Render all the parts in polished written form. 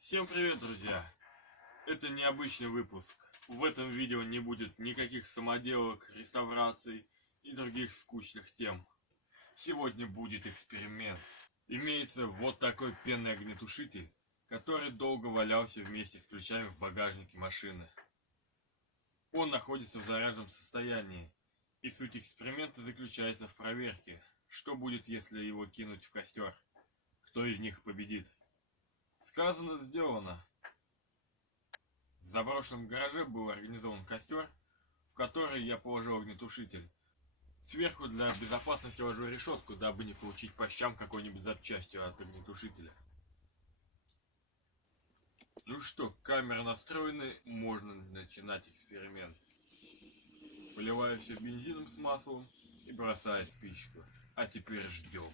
Всем привет, друзья! Это необычный выпуск. В этом видео не будет никаких самоделок, реставраций и других скучных тем. Сегодня будет эксперимент. Имеется вот такой пенный огнетушитель, который долго валялся вместе с ключами в багажнике машины. Он находится в заряженном состоянии, и суть эксперимента заключается в проверке, что будет, если его кинуть в костер, кто из них победит. Сказано, сделано. В заброшенном гараже был организован костер, в который я положил огнетушитель. Сверху для безопасности ложу решетку, дабы не получить по щам какой-нибудь запчастью от огнетушителя. Ну что, камеры настроены, можно начинать эксперимент. Поливаю все бензином с маслом и бросаю спичку. А теперь ждем.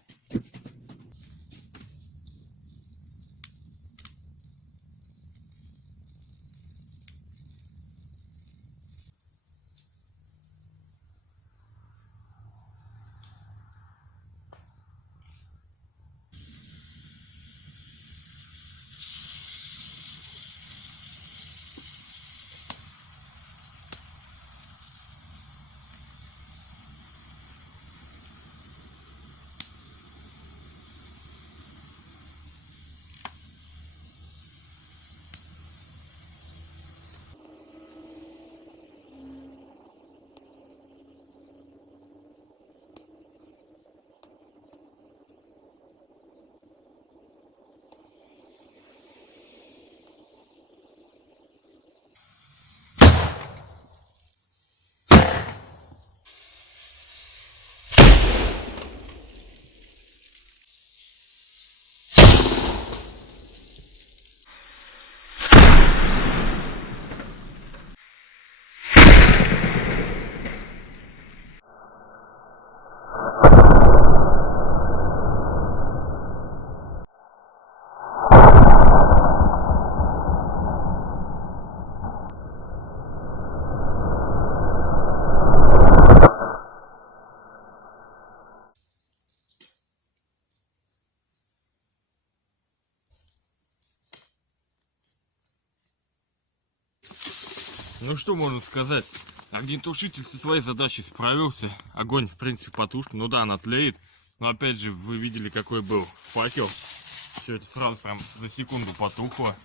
Ну что можно сказать, огнетушитель со своей задачей справился, огонь в принципе потушен, ну да, она тлеет, но опять же вы видели какой был факел, все это сразу прям за секунду потухло.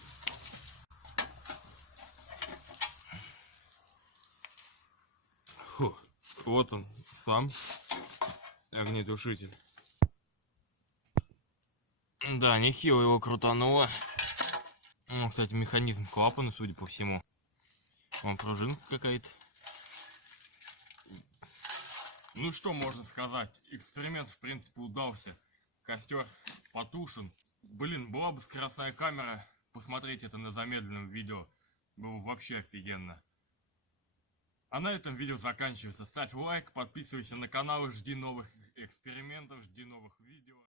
Фу, вот он сам огнетушитель. Да, нехило его крутануло. Ну, кстати, механизм клапана, судя по всему. Вон пружинка какая-то. Ну что можно сказать, эксперимент в принципе удался. Костер потушен. Блин, была бы скоростная камера, посмотреть это на замедленном видео. Было бы вообще офигенно. А на этом видео заканчивается. Ставь лайк, подписывайся на канал, жди новых экспериментов, жди новых видео.